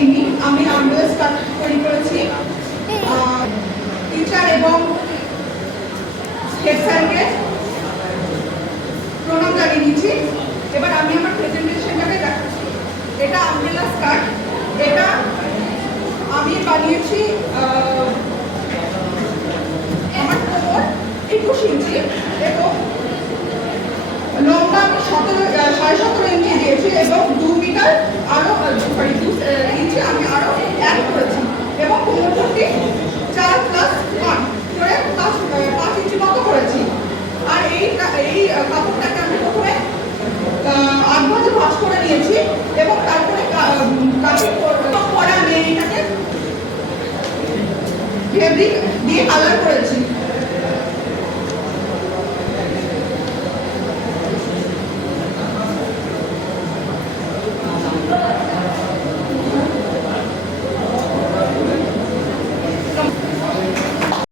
দিনই আমি আর্মলেস কাট তৈরি করেছি। টিচার এবং হেড স্যারকে প্রণাম জানিয়ে দিচ্ছি। এবার আমি আমার প্রেজেন্টেশনটাকে দেখাচ্ছি। এটা আমব্রেলা স্কার্ট, এটা আমি বানিয়েছি আমার কোমর 21 ইঞ্চি এবং লম্বা আমি 17.5 ইঞ্চি দিয়েছি এবং 2 মিটার আরো 2 ইঞ্চি আমি আরো অ্যাড করেছি এবং কোমর পট্টি 4+1 করে 5 ইঞ্চি মতো করেছি। আর এই কাপড়টাকে আমি প্রথমে 8 ভাঁজে ভাঁজ করে নিয়েছি এবং তারপরে কাটিং পরে আমি এটাকে ফেব্রিক দিয়ে কালার করেছি।